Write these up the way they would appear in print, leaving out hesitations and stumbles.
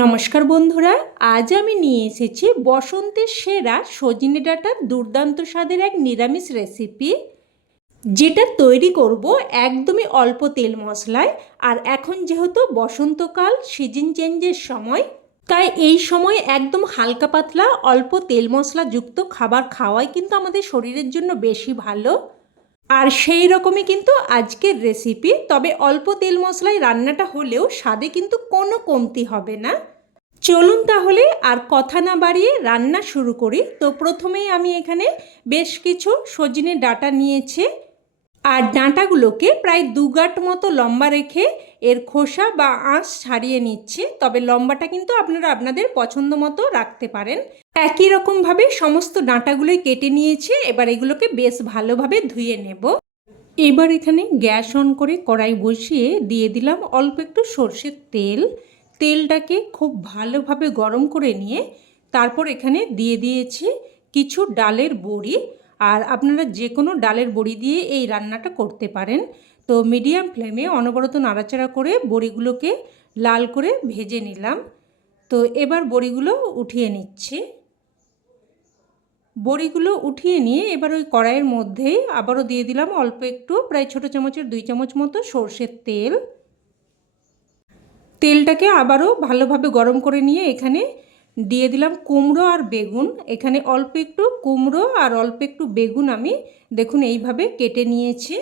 নমস্কার বন্ধুরা, আজ আমি নিয়ে এসেছি বসন্তের সেরা সজনে ডাঁটার দুর্দান্ত স্বাদের এক নিরামিষ রেসিপি, যেটা তৈরি করব একদমই অল্প তেল মশলায়। আর এখন যেহেতু বসন্তকাল, সিজন চেঞ্জের সময়, তাই এই সময় একদম হালকা পাতলা অল্প তেল মশলাযুক্ত খাবার খাওয়াই কিন্তু আমাদের শরীরের জন্য বেশি ভালো। আর সেই রকমই কিন্তু আজকের রেসিপি, তবে অল্প তেল মশলায় রান্নাটা হলেও স্বাদে কিন্তু কোনো কমতি হবে না। চলুন তাহলে আর কথা না বাড়িয়ে রান্না শুরু করি। তো প্রথমেই আমি এখানে বেশ কিছু সজনে ডাঁটা নিয়েছি, আর ডাঁটাগুলোকে প্রায় 2 গাঁট মতো লম্বা রেখে এর খোসা বা আঁশ ছাড়িয়ে নিচ্ছি। তবে লম্বাটা কিন্তু আপনারা আপনাদের পছন্দ মতো রাখতে পারেন। একই রকমভাবে সমস্ত ডাঁটাগুলোই কেটে নিয়েছি। এবার এগুলোকে বেশ ভালোভাবে ধুয়ে নেব। এবার এখানে গ্যাস অন করে কড়াই বসিয়ে দিয়ে দিলাম অল্প একটু সর্ষের তেল। তেলটাকে খুব ভালোভাবে গরম করে নিয়ে তারপর এখানে দিয়ে দিয়েছি কিছু ডালের বড়ি। আর আপনারা যে কোনো ডালের বড়ি দিয়ে এই রান্নাটা করতে পারেন। তো মিডিয়াম ফ্লেমে অনবরত নাড়াচাড়া করে বড়িগুলোকে লাল করে ভেজে নিলাম। তো এবার বড়িগুলো উঠিয়ে নিচ্ছি। বড়িগুলো উঠিয়ে নিয়ে এবার ওই কড়াইয়ের মধ্যেই আবারও দিয়ে দিলাম অল্প একটু, প্রায় ছোটো চামচের 2 চামচ মতো সর্ষের তেল। তেলটাকে আবারও ভালোভাবে গরম করে নিয়ে এখানে দিয়ে দিলাম কুমড়ো আর বেগুন। এখানে অল্প একটু কুমড়ো আর অল্প একটু বেগুন আমি দেখুন এইভাবে কেটে নিয়েছি।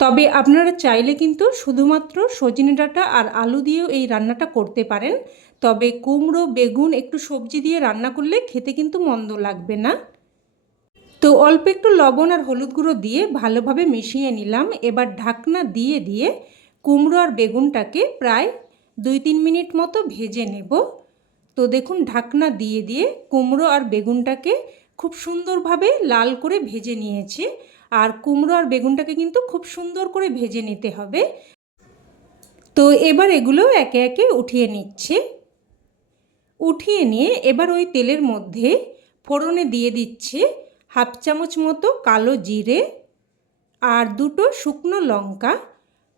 তবে আপনারা চাইলে কিন্তু শুধুমাত্র সজনে ডাঁটা আর আলু দিয়েও এই রান্নাটা করতে পারেন। তবে কুমড়ো বেগুন একটু সবজি দিয়ে রান্না করলে খেতে কিন্তু মন্দ লাগবে না। তো অল্প একটু লবণ আর হলুদ গুঁড়ো দিয়ে ভালোভাবে মিশিয়ে নিলাম। এবার ঢাকনা দিয়ে দিয়ে কুমড়ো আর বেগুনটাকে প্রায় 2-3 মিনিট মতো ভেজে নেব। তো দেখুন ঢাকনা দিয়ে দিয়ে কুমড়ো আর বেগুনটাকে খুব সুন্দরভাবে লাল করে ভেজে নিয়েছি। আর কুমড়ো আর বেগুনটাকে কিন্তু খুব সুন্দর করে ভেজে নিতে হবে। তো এবার এগুলো একে একে উঠিয়ে নিচ্ছে। উঠিয়ে নিয়ে এবার ওই তেলের মধ্যে ফোড়নে দিয়ে দিচ্ছে 1/2 চামচ মতো কালো জিরে আর 2টো শুকনো লঙ্কা।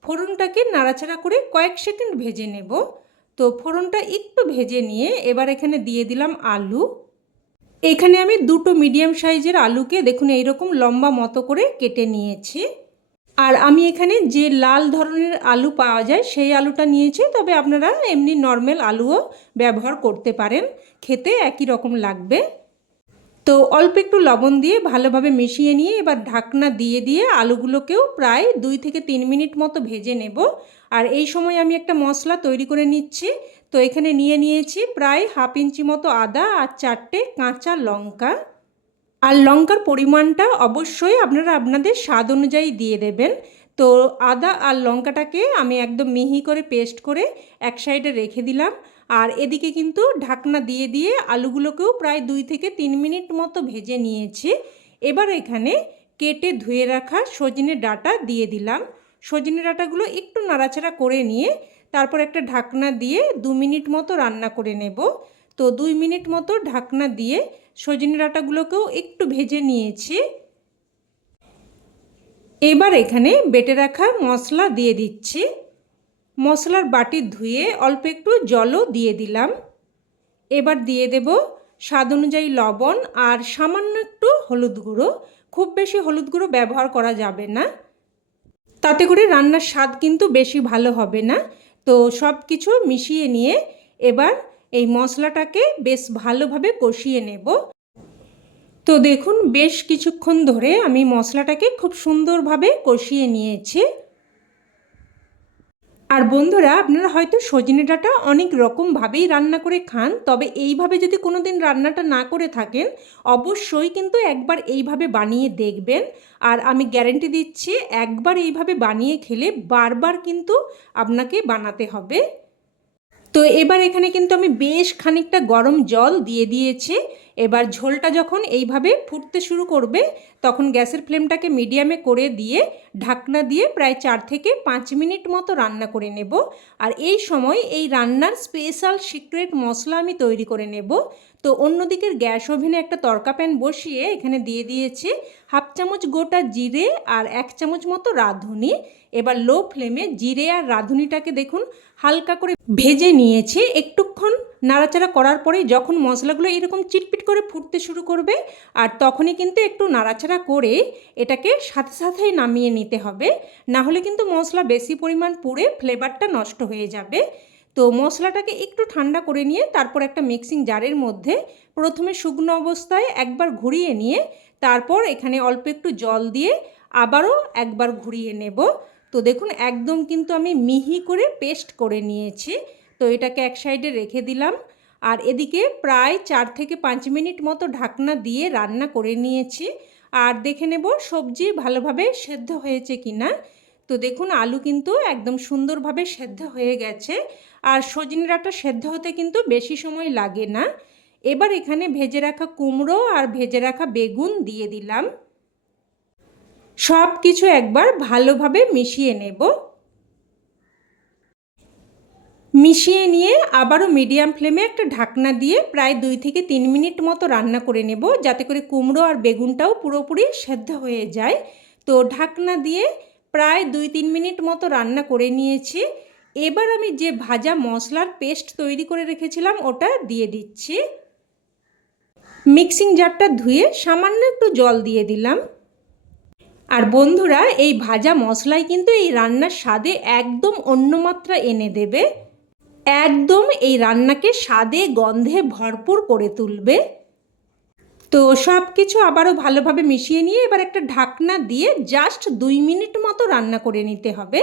ফোড়নটাকে নাড়াচাড়া করে কয়েক সেকেন্ড ভেজে নেব। তো ফোড়নটা একটু ভেজে নিয়ে এবার এখানে দিয়ে দিলাম আলু। এখানে আমি 2টো মিডিয়াম সাইজের আলুকে দেখুন এইরকম লম্বা মতো করে কেটে নিয়েছি। আর আমি এখানে যে লাল ধরনের আলু পাওয়া যায় সেই আলুটা নিয়েছি, তবে আপনারা এমনি নর্মাল আলুও ব্যবহার করতে পারেন, খেতে একই রকম লাগবে। তো অল্প একটু লবণ দিয়ে ভালোভাবে মিশিয়ে নিয়ে এবার ঢাকনা দিয়ে দিয়ে আলুগুলোকেও প্রায় 2 থেকে 3 মিনিট মতো ভেজে নেব। আর এই সময় আমি একটা মশলা তৈরি করে নিচ্ছি। তো এখানে নিয়েছি প্রায় 1/2 ইঞ্চি মতো আদা আর 4টে কাঁচা লঙ্কা। আর লঙ্কার পরিমাণটা অবশ্যই আপনারা আপনাদের স্বাদ অনুযায়ী দিয়ে দেবেন। তো আদা আর লঙ্কাটাকে আমি একদম মিহি করে পেস্ট করে এক সাইডে রেখে দিলাম। আর এদিকে কিন্তু ঢাকনা দিয়ে দিয়ে আলুগুলোকেও প্রায় 2 থেকে 3 মিনিট মতো ভেজে নিয়েছি। এবার এখানে কেটে ধুয়ে রাখা সজনে ডাঁটা দিয়ে দিলাম। সজনে ডাঁটাগুলো একটু নাড়াচাড়া করে নিয়ে তারপর একটা ঢাকনা দিয়ে 2 মিনিট মতো রান্না করে নেব। তো 2 মিনিট মতো ঢাকনা দিয়ে সজনে ডাঁটাগুলোকেও একটু ভেজে নিয়েছি। এবার এখানে বেটে রাখা মশলা দিয়ে দিচ্ছি। মশলার বাটি ধুয়ে অল্প একটু জলও দিয়ে দিলাম। এবার দিয়ে দেব স্বাদ অনুযায়ী লবণ আর সামান্য একটু হলুদ গুঁড়ো। খুব বেশি হলুদ গুঁড়ো ব্যবহার করা যাবে না, তাতে করে রান্নার স্বাদ কিন্তু বেশি ভালো হবে না। তো সব কিছু মিশিয়ে নিয়ে এবার এই মশলাটাকে বেশ ভালোভাবে কষিয়ে নেব। তো দেখুন বেশ কিছুক্ষণ ধরে আমি মশলাটাকে খুব সুন্দরভাবে কষিয়ে নিয়েছি। আর বন্ধুরা, আপনারা হয়তো সজনে ডাঁটা অনেক রকমভাবেই রান্না করে খান, তবে এইভাবে যদি কোনো দিন রান্নাটা না করে থাকেন অবশ্যই কিন্তু একবার এইভাবে বানিয়ে দেখবেন। আর আমি গ্যারেন্টি দিচ্ছি একবার এইভাবে বানিয়ে খেলে বারবার কিন্তু আপনাকে বানাতে হবে। তো এবার এখানে কিন্তু আমি বেশ খানিকটা গরম জল দিয়ে দিয়েছি। এবার ঝোলটা যখন এইভাবে ফুটতে শুরু করবে তখন গ্যাসের ফ্লেমটাকে মিডিয়ামে করে দিয়ে ঢাকনা দিয়ে প্রায় 4 থেকে 5 মিনিট মতো রান্না করে নেব। আর এই সময় এই রান্নার স্পেশাল সিক্রেট মশলা আমি তৈরি করে নেব। তো অন্যদিকের গ্যাস ওভেনে একটা তড়কা প্যান বসিয়ে এখানে দিয়ে দিয়েছি 1/2 চামচ গোটা জিরে আর 1 চামচ মতো রাঁধুনি। এবার লো ফ্লেমে জিরে আর রাঁধুনিটাকে দেখুন হালকা করে ভেজে নিয়েছি। একটুক্ষণ নাড়াচাড়া করার পরে যখন মশলাগুলো এরকম চিটপিট করে ফুটতে শুরু করবে আর তখনই কিন্তু একটু নাড়াচাড়া করে এটাকে সাথে সাথেই নামিয়ে নিতে হবে, না হলে কিন্তু মশলা বেশি পরিমাণ পুড়ে ফ্লেভারটা নষ্ট হয়ে যাবে। তো মশলাটাকে একটু ঠান্ডা করে নিয়ে তারপর একটা মিক্সিং জারের মধ্যে প্রথমে শুকনো অবস্থায় একবার ঘুরিয়ে নিয়ে তারপর এখানে অল্প একটু জল দিয়ে আবারও একবার ঘুরিয়ে নেব। তো দেখুন একদম কিন্তু আমি মিহি করে পেস্ট করে নিয়েছি। তো এটাকে এক সাইডে রেখে দিলাম। আর এদিকে প্রায় 4 থেকে 5 মিনিট মতো ঢাকনা দিয়ে রান্না করে নিয়েছি। আর দেখে নেব সবজি ভালোভাবে সেদ্ধ হয়েছে কিনা। তো দেখুন আলু কিন্তু একদম সুন্দরভাবে সেদ্ধ হয়ে গেছে। আর সজনে ডাঁটা সেদ্ধ হতে কিন্তু বেশি সময় লাগে না। এবার এখানে ভেজে রাখা কুমড়ো আর ভেজে রাখা বেগুন দিয়ে দিলাম। সব কিছু একবার ভালোভাবে মিশিয়ে নেব। মিশিয়ে নিয়ে আবারও মিডিয়াম ফ্লেমে একটা ঢাকনা দিয়ে প্রায় 2 থেকে 3 মিনিট মতো রান্না করে নেব, যাতে করে কুমড়ো আর বেগুনটাও পুরোপুরি সেদ্ধ হয়ে যায়। তো ঢাকনা দিয়ে প্রায় 2-3 মিনিট মতো রান্না করে নিয়েছি। এবার আমি যে ভাজা মশলার পেস্ট তৈরি করে রেখেছিলাম ওটা দিয়ে দিচ্ছি। মিক্সিং জারটা ধুয়ে সামান্য একটু জল দিয়ে দিলাম। আর বন্ধুরা এই ভাজা মশলাই কিন্তু এই রান্নার স্বাদে একদম অন্য মাত্রা এনে দেবে, একদম এই রান্নাকে স্বাদে গন্ধে ভরপুর করে তুলবে। তো সব কিছু আবারও ভালোভাবে মিশিয়ে নিয়ে এবার একটা ঢাকনা দিয়ে জাস্ট 2 মিনিট মতো রান্না করে নিতে হবে।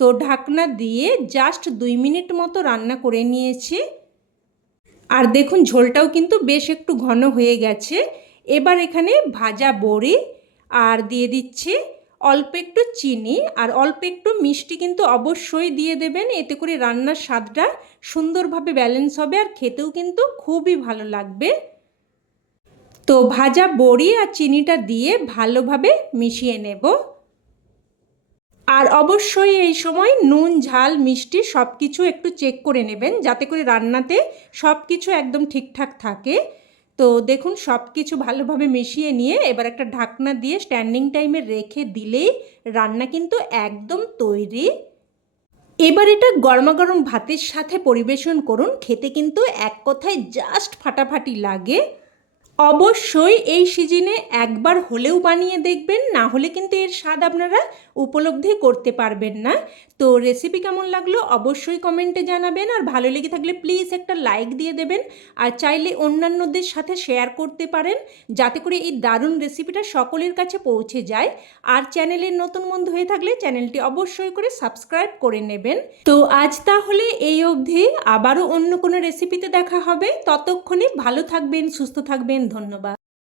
তো ঢাকনা দিয়ে জাস্ট 2 মিনিট মতো রান্না করে নিয়েছি। আর দেখুন ঝোলটাও কিন্তু বেশ একটু ঘন হয়ে গেছে। এবার এখানে ভাজা বড়ি আর দিয়ে দিচ্ছি অল্প একটু চিনি আর অল্প একটু মিষ্টি কিন্তু অবশ্যই দিয়ে দেবেন, এতে করে রান্নার স্বাদটা সুন্দরভাবে ব্যালেন্স হবে আর খেতেও কিন্তু খুবই ভালো লাগবে। তো ভাজা বড়ি আর চিনিটা দিয়ে ভালোভাবে মিশিয়ে নেব। আর অবশ্যই এই সময় নুন ঝাল মিষ্টি সব কিছু একটু চেক করে নেবেন, যাতে করে রান্নাতে সব কিছু একদম ঠিকঠাক থাকে। তো দেখুন সব কিছু ভালোভাবে মিশিয়ে নিয়ে এবার একটা ঢাকনা দিয়ে স্ট্যান্ডিং টাইমে রেখে দিলেই রান্না কিন্তু একদম তৈরি। এবার এটা গরমাগরম ভাতের সাথে পরিবেশন করুন, খেতে কিন্তু এক কথায় জাস্ট ফাটাফাটি লাগে। অবশ্যই এই সিজনে একবার হলেও বানিয়ে দেখবেন, না হলে কিন্তু এর স্বাদ আপনারা উপলব্ধি করতে পারবেন না। তো রেসিপি কেমন লাগলো অবশ্যই কমেন্টে জানাবেন, আর ভালো লেগে থাকলে প্লিজ একটা লাইক দিয়ে দেবেন। আর চাইলে অন্যান্যদের সাথে শেয়ার করতে পারেন, যাতে করে এই দারুণ রেসিপিটা সকলের কাছে পৌঁছে যায়। আর চ্যানেলের নতুন বন্ধু হয়ে থাকলে চ্যানেলটি অবশ্যই করে সাবস্ক্রাইব করে নেবেন। তো আজ তাহলে এই অবধি, আবারও অন্য কোনো রেসিপিতে দেখা হবে। ততক্ষণে ভালো থাকবেন, সুস্থ থাকবেন। ধন্যবাদ।